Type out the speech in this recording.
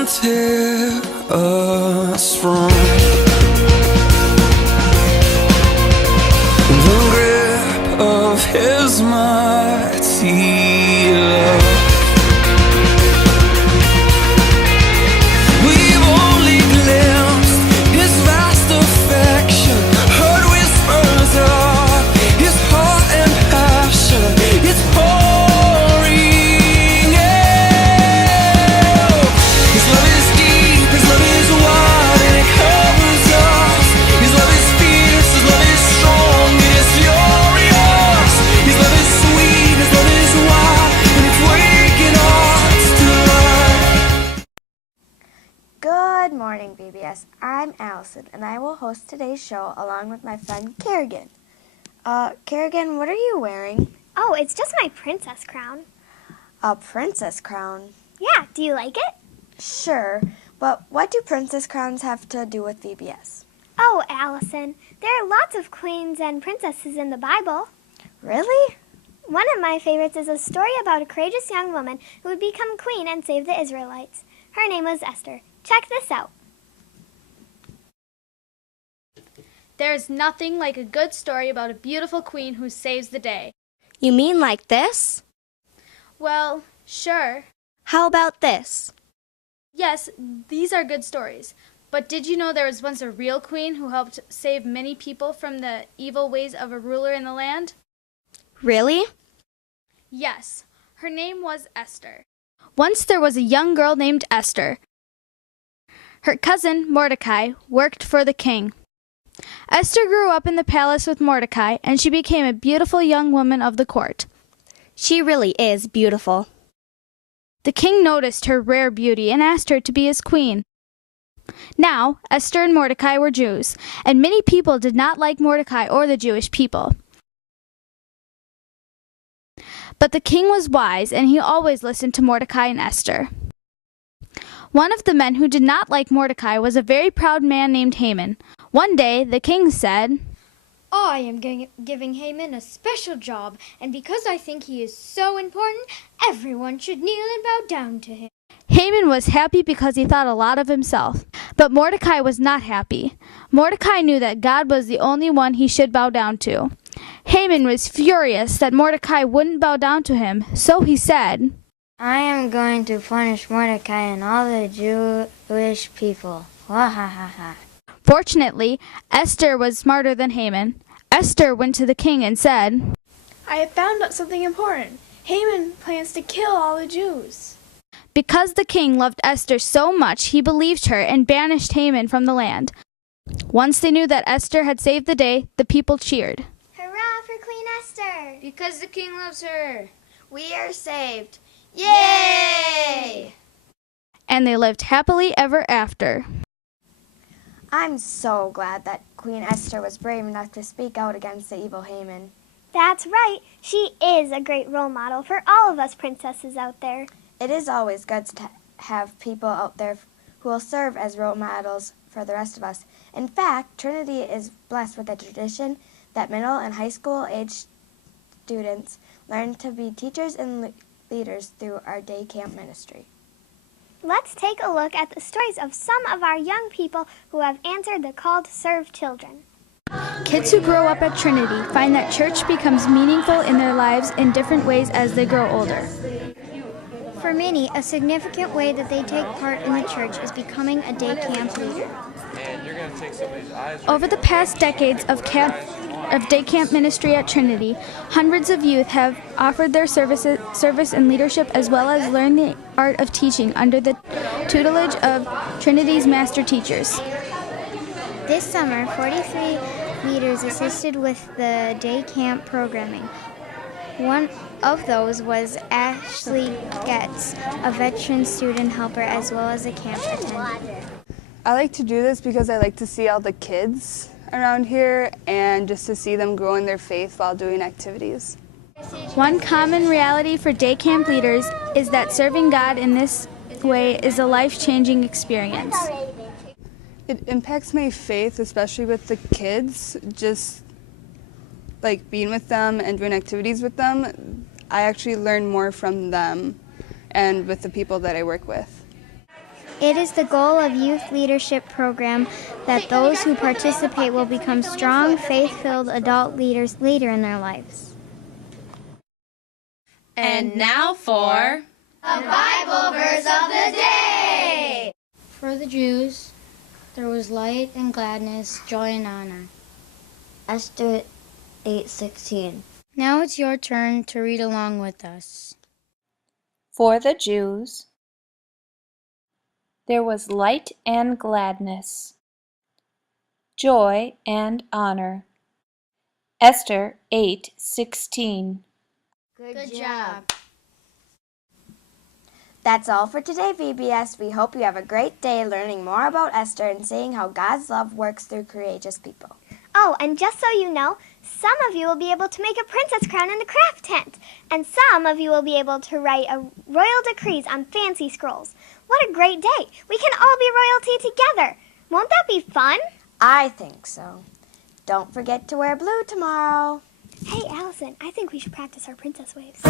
can tear us from the grip of his mighty love. We've only glimpsed his vast affection, heard whispers of his heart and passion. It's pouring out. His love is deep, his love is wide, and it covers us. His love is fierce, his love is strong, it is furious. His love is sweet, his love is wild, and it's waking us to life. Good morning, VBS. I'm Allison, and I will host today's show along with my friend Kerrigan. Kerrigan, what are you wearing? Oh, it's just my princess crown. A princess crown? Yeah, do you like it? Sure, but what do princess crowns have to do with VBS? Oh, Allison, there are lots of queens and princesses in the Bible. Really? One of my favorites is a story about a courageous young woman who would become queen and save the Israelites. Her name was Esther. Check this out. There's nothing like a good story about a beautiful queen who saves the day. You mean like this? Well, sure. How about this? Yes, these are good stories. But did you know there was once a real queen who helped save many people from the evil ways of a ruler in the land? Really? Yes. Her name was Esther. Once there was a young girl named Esther. Her cousin, Mordecai, worked for the king. Esther grew up in the palace with Mordecai, and she became a beautiful young woman of the court. She really is beautiful. The king noticed her rare beauty and asked her to be his queen. Now, Esther and Mordecai were Jews, and many people did not like Mordecai or the Jewish people. But the king was wise, and he always listened to Mordecai and Esther. One of the men who did not like Mordecai was a very proud man named Haman. One day, the king said, I am giving Haman a special job, and because I think he is so important, everyone should kneel and bow down to him. Haman was happy because he thought a lot of himself. But Mordecai was not happy. Mordecai knew that God was the only one he should bow down to. Haman was furious that Mordecai wouldn't bow down to him, so he said, I am going to punish Mordecai and all the Jewish people. Ha ha ha ha. Fortunately, Esther was smarter than Haman. Esther went to the king and said, I have found out something important. Haman plans to kill all the Jews. Because the king loved Esther so much, he believed her and banished Haman from the land. Once they knew that Esther had saved the day, the people cheered. Hurrah for Queen Esther! Because the king loves her. We are saved. Yay! And they lived happily ever after. I'm so glad that Queen Esther was brave enough to speak out against the evil Haman. That's right. She is a great role model for all of us princesses out there. It is always good to have people out there who will serve as role models for the rest of us. In fact, Trinity is blessed with a tradition that middle and high school age students learn to be teachers and leaders through our day camp ministry. Let's take a look at the stories of some of our young people who have answered the call to serve children. Kids who grow up at Trinity find that church becomes meaningful in their lives in different ways as they grow older. For many, a significant way that they take part in the church is becoming a day camp leader. Over the past decades of day camp ministry at Trinity, hundreds of youth have offered their service and leadership as well as learned the art of teaching under the tutelage of Trinity's master teachers. This summer, 43 leaders assisted with the day camp programming. One of those was Ashley Getz, a veteran student helper as well as a camp attendant. I like to do this because I like to see all the kids around here and just to see them grow in their faith while doing activities. One common reality for day camp leaders is that serving God in this way is a life-changing experience. It impacts my faith, especially with the kids, just like being with them and doing activities with them. I actually learn more from them and with the people that I work with. It is the goal of youth leadership program that those who participate will become strong, faith-filled adult leaders later in their lives. And now for the Bible verse of the day. For the Jews, there was light and gladness, joy and honor. Esther 8:16. Now it's your turn to read along with us. For the Jews, there was light and gladness, joy and honor. Esther 8:16. Good job. That's all for today, VBS. We hope you have a great day learning more about Esther and seeing how God's love works through courageous people. Oh, and just so you know, some of you will be able to make a princess crown in the craft tent, and some of you will be able to write royal decrees on fancy scrolls. What a great day! We can all be royalty together. Won't that be fun? I think so. Don't forget to wear blue tomorrow. Hey, Allison, I think we should practice our princess waves.